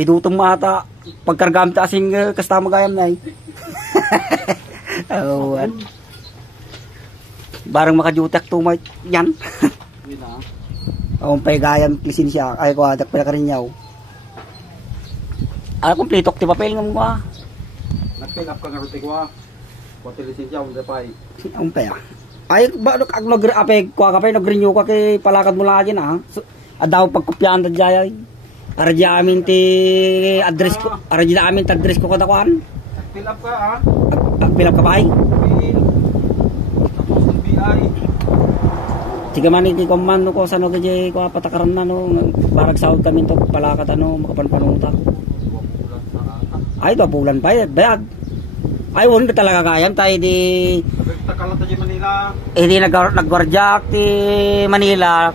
Pidutong mata. Pagkargamit asing kastama gayam na eh. Awan. Barang makajutak tumay yan. Ang pay gayam lisensya. Ay ko adak pala karinyaw. Ay kompletok ti papel ng mga. Nag-fill up ka nga ruti ko ha. Pati lisensya ang dapay. Ang pay ay ba ag nag-apeg ko ka pay nag-renew ka kay palakad mo lang ha. So, adaw pagkopyahan ta jay. Ara di amin ti address ko. Ara di amin ti address ko kada kuan. Nag-fill up ka ha. Fill up ka ba ay? Tapos ng BI. Tiga man iti komando ko sa no kay ko patakaran na no barag sahod kami to palakad ano makapanpanuta. Ay do bulan pa bayad. Ay won ka talaga kayam tayo di Takalata di Manila. di nagguardiak ti Manila.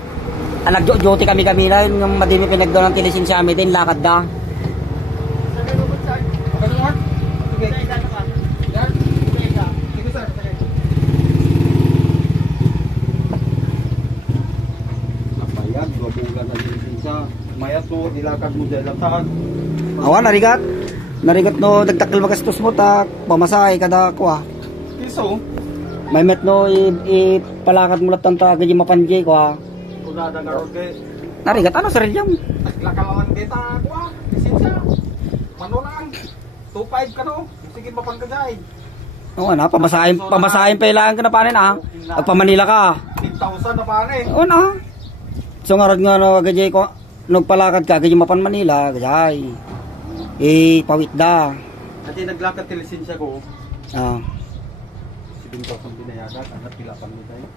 Nag-duty kami na yung madimi pinagdaw ng lisensya amin din lakad da. Napayad, 2 bulan na lisensya. Mayat no, nilakad mo dahil lang tahan. Awan narigat no dagtakil magastos mo tak pamasahe kada kuha. Piso. May met no ipalakad mo latang ta gadi mapanjay kuha. Unada nga roke. Narigat ano sa relyam? Naglakalaman dita ko ah. Lisensya. Mano lang. 2.5 ka no. Sige mapan ka dai. Oo na, pamasahin pa ilangan ka na panin ah. Pag Manila ka. 10,000 na pare. Oo na. So nga no gadi ko nagpalakad ka gadi mapan Manila gadi. Pawit da. At naglakad ti lisensya ko. Ah. 7,000 binayagan. Angat pilapan mo tayo.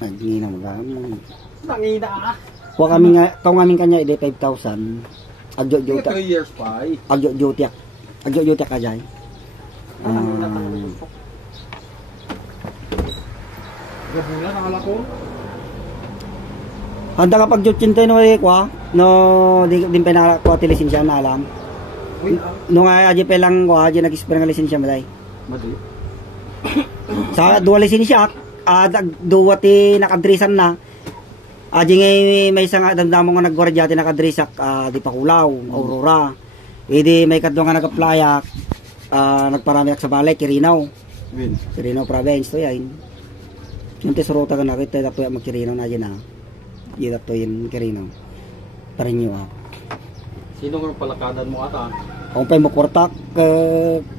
Hindi na magamo. Nangina ah. Kuha kami nga, kami kanya ide 5,000. Agjo-jota. 3 years pa eh. Agjo-jota. Agjo-jota ka jay. Gabulan ang ala ko. Handa ka pag-jutinte no kuha. No, di pa na kuha ti lisensya na alam. No nga aja pa lang kuha, aja nag-expire nga lisensya malay. Madi. Sa duwa lisensya, duwa ti nakadresan na. Aja ngay may isang damdamo nga nagguardia ti nakadresak di Pakulaw, Aurora. Idi may kadto nga nag-applyak nagparamiak sa balay Kirinaw. Kirinaw province to yan. Yung tesruta ka nakita dapat mag-Kirinaw na dyan ha. Yung dapat yung Kirinaw. Parinyo ha. Sino nga palakadan mo ata? Kung pa mo kwartak,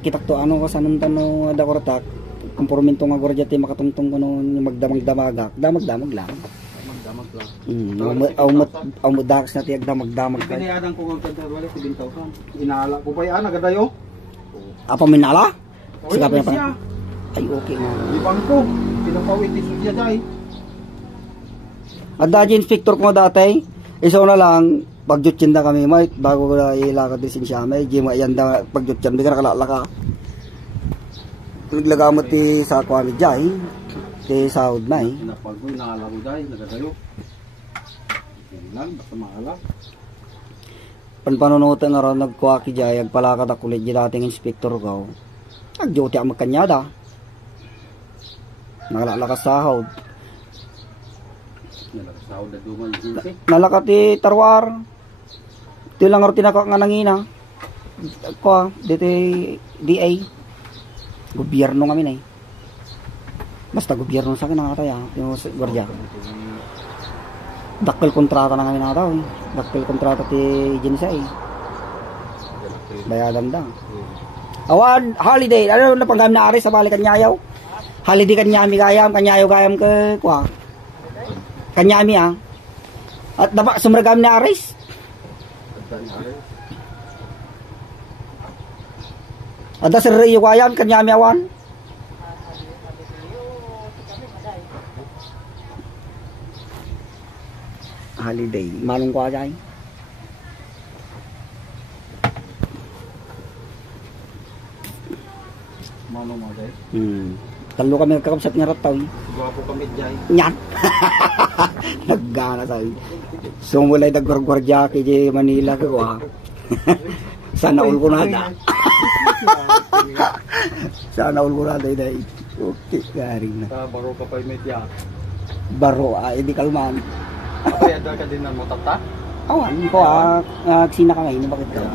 kitak to ano ka sa nantano da kwartak. Kompormento nga gwardiya ti makatungtong ko no magdamag-damagak. Damag-damag lang. Damag lang. Aw mo dax na ti agdamag-damag. Pinayadan ko ang kadawali 7,000. Inala ko pa yan agadayo. Apa minala? Sige pa. Ay okay nga. Di bangko. Pinapawit ti sudya dai. Adda inspector ko dati. Iso na lang pagjutsin na kami may bago ko ilakad din siya may di mo yan da pagjutsin di ka nakalaka. Naglaga mo ti sa kwami jay. Ti sahod na eh. Napag ko inala ko dai nagadayo. Lang basta maala. Panpanunutan nga ron nagkuha ki jay agpalakad ako ulit di dating inspector ko. Nagduty ang magkanyada. Nakalalakas sahod. Nalakasahod na duman jinsi. Nalakati tarwar. Ito lang nga tinaka nga nangina. Ko dito DA. Gobyerno kami na eh. Basta gobyerno sa akin nakataya. Yung gwardiya. Dakil kontrata na kami nakataw eh. Dakil kontrata ti Jensa eh. Bayadan da. Awan, holiday. Ano na panggam na ari sa balik kanyayaw? Holiday kanyami gayam, kanyayaw gayam ke kwa. Kanyami ah. At dapat sumragam na aris. Ada sa riyo gayam, kanyami awan. Holiday, malong ko ajay. Malong mo dai. Talo kami nagkakapsat nga rataw. Gwapo kami jay. Nyan. Naggana sa sumulay nagwargwardiya kay Manila ko ha. Sana all ko na da. Sana all ko na dai. Okay, garing na. Baro ka pa medya. Baro hindi kalman. Bayad ka din ng motata? Awan ko sina ka ngayon bakit ka?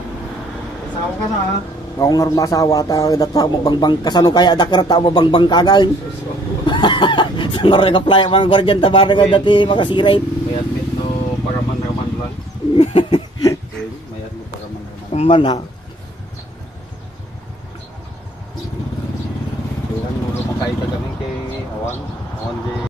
Isaw ka na ha. Ako nga rin masawa ta data mabangbang kasano kaya dakar ta mabangbang kagain. Sa nga rin apply mga guardian tabara ka dati makasiray. May admit no paraman-raman lang. May admit paraman-raman. Man ha. Kaya nulo makaita kami kay awan di